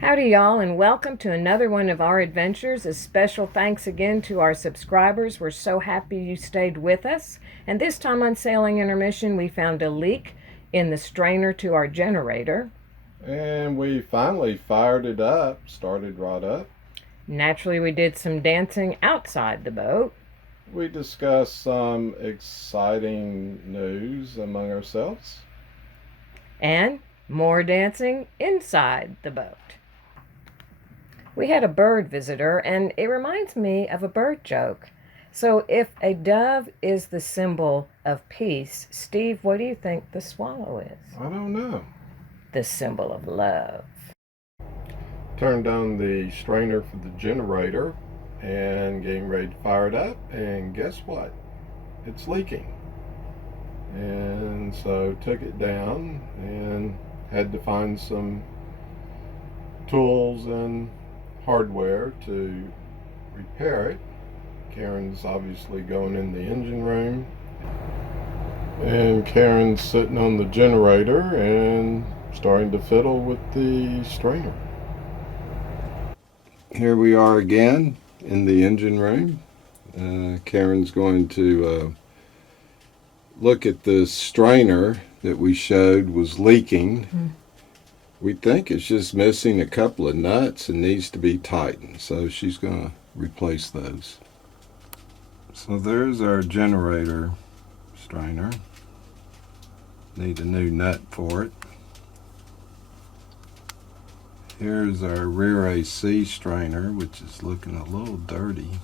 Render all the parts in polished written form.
Howdy, y'all, and welcome to another one of our adventures. A special thanks again to our subscribers. We're so happy you stayed with us. And this time on Sailing Intermission, we found a leak in the strainer to our generator. And we finally fired it up, started right up. Naturally, we did some dancing outside the boat. We discussed some exciting news among ourselves. And more dancing inside the boat. We had a bird visitor, and it reminds me of a bird joke. So if a dove is the symbol of peace, Steve, what do you think the swallow is? I don't know. The symbol of love. Turned on the strainer for the generator and getting ready to fire it up, and guess what? It's leaking. And so took it down and had to find some tools and hardware to repair it. Karen's obviously going in the engine room, and Karen's sitting on the generator and starting to fiddle with the strainer. Here we are again in the engine room. Karen's going to look at the strainer that we showed was leaking. We think it's just missing a couple of nuts and needs to be tightened, so she's going to replace those. So there's our generator strainer. Need a new nut for it. Here's our rear AC strainer, which is looking a little dirty.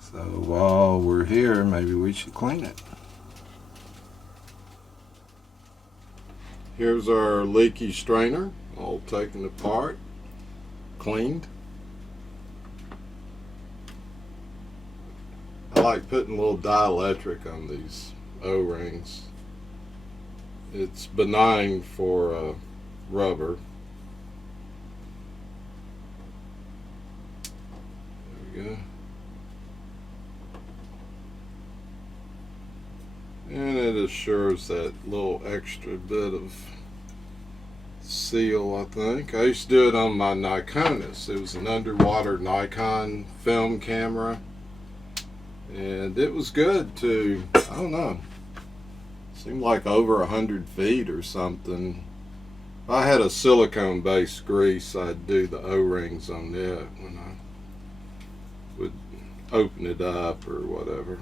So while we're here, maybe we should clean it. Here's our leaky strainer, all taken apart, cleaned. I like putting a little dielectric on these O-rings. It's benign for rubber. There we go. And it assures that little extra bit of seal, I think. I used to do it on my Nikonus. It was an underwater Nikon film camera. And it was good to, I don't know, seemed like over 100 feet or something. If I had a silicone based grease, I'd do the O-rings on it when I would open it up or whatever.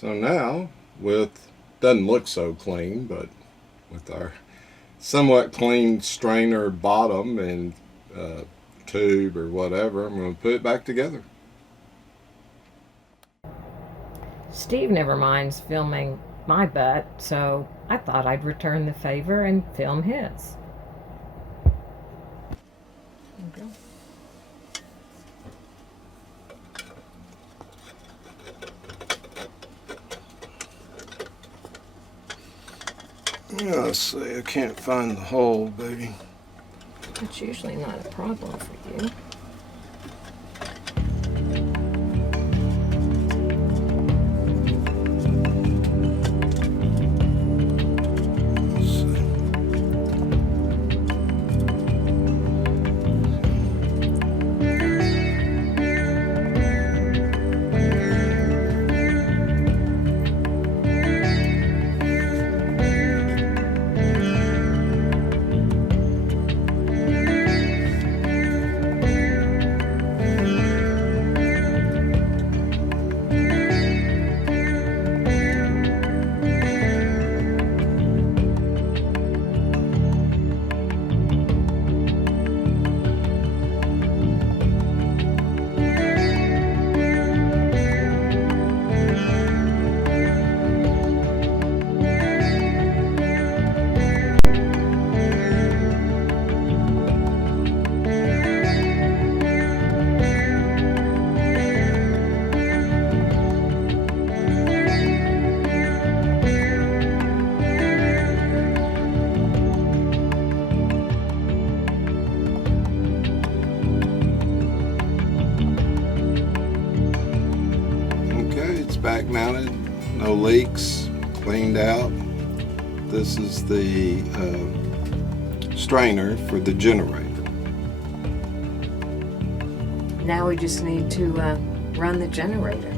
So now, doesn't look so clean, but with our somewhat clean strainer bottom and tube or whatever, I'm going to put it back together. Steve never minds filming my butt, so I thought I'd return the favor and film his. Okay. Yeah, let's see, I can't find the hole, baby. That's usually not a problem for you. back mounted, no leaks, cleaned out. This is the strainer for the generator. Now we just need to run the generator.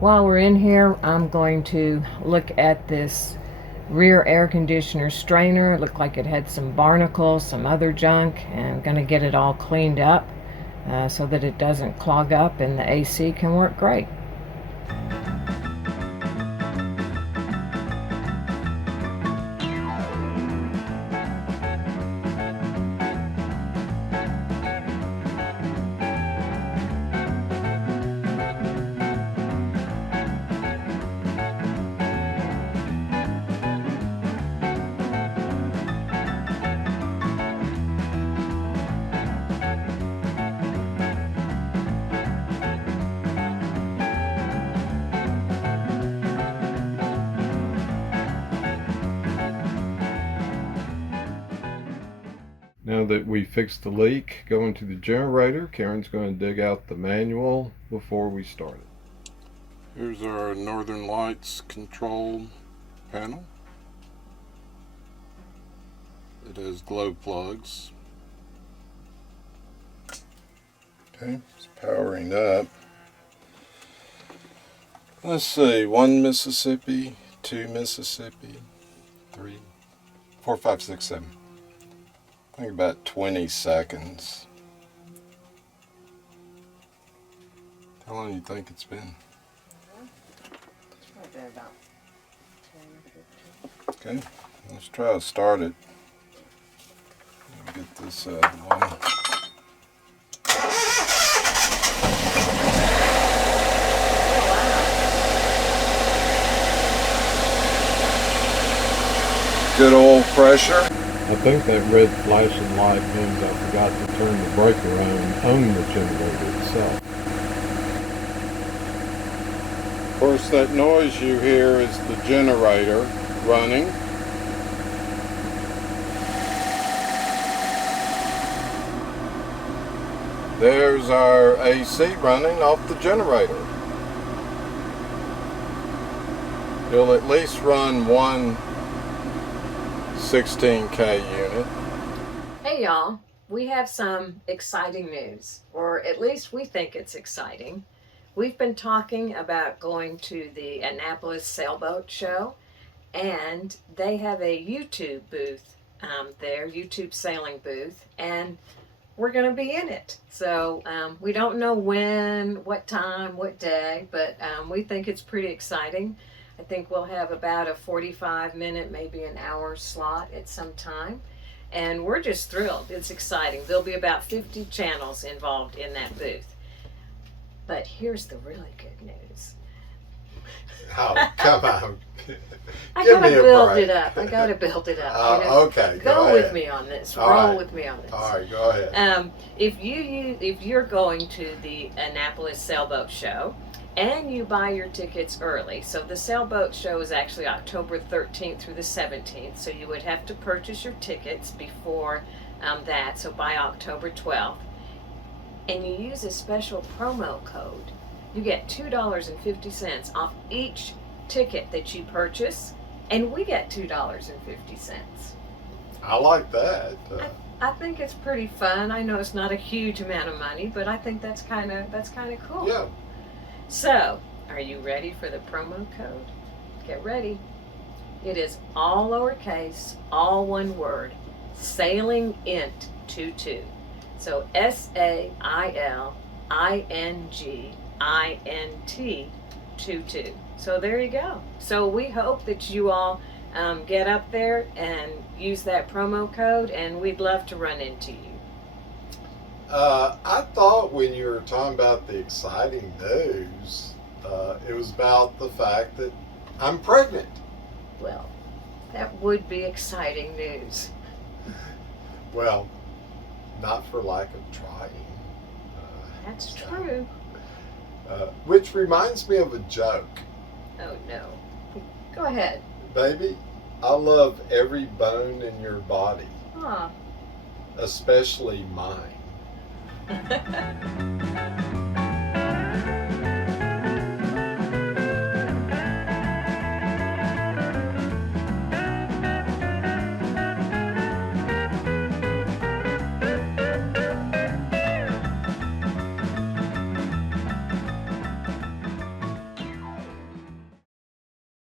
While we're in here, I'm going to look at this rear air conditioner strainer. It looked like it had some barnacles, some other junk, and I'm going to get it all cleaned up so that it doesn't clog up and the AC can work great. Now that we fixed the leak going to the generator, Karen's going to dig out the manual before we start it. Here's our Northern Lights control panel. It has glow plugs. Okay, it's powering up. Let's see, 1 Mississippi, 2 Mississippi, 3, 4, 5, 6, 7. I think about 20 seconds. How long do you think it's been? It's probably about 10 or 15. Okay, let's try to start it. Get this out of the way. Good oil pressure. I think that red flashing light means I forgot to turn the breaker on the generator itself. Of course, that noise you hear is the generator running. There's our AC running off the generator. It'll at least run one 16K unit. Hey y'all, we have some exciting news, or at least we think it's exciting. We've been talking about going to the Annapolis sailboat show, and they have a YouTube booth there, YouTube sailing booth, and we're going to be in it. So we don't know when, what time, what day, but we think it's pretty exciting. I think we'll have about a 45-minute, maybe an hour slot at some time. And we're just thrilled. It's exciting. There'll be about 50 channels involved in that booth. But here's the really good news. Oh, come on. I gotta build it up. I gotta build it up. Okay, go with me on this. Roll with me on this. All right, go ahead. If you're going to the Annapolis sailboat show, and you buy your tickets early. So the sailboat show is actually October 13th through the 17th. So you would have to purchase your tickets before that. So by October 12th. And you use a special promo code. You get $2.50 off each ticket that you purchase. And we get $2.50. I like that. I think it's pretty fun. I know it's not a huge amount of money, but I think that's kind of cool. Yeah. So, are you ready for the promo code? Get ready. It is all lowercase, all one word, SailingInt22. So SailingInt22. So there you go. So we hope that you all get up there and use that promo code, and we'd love to run into you. I thought when you were talking about the exciting news, it was about the fact that I'm pregnant. Well, that would be exciting news. Well, not for lack of trying. That's true. Which reminds me of a joke. Oh no. Go ahead. Baby, I love every bone in your body. Aw. especially mine.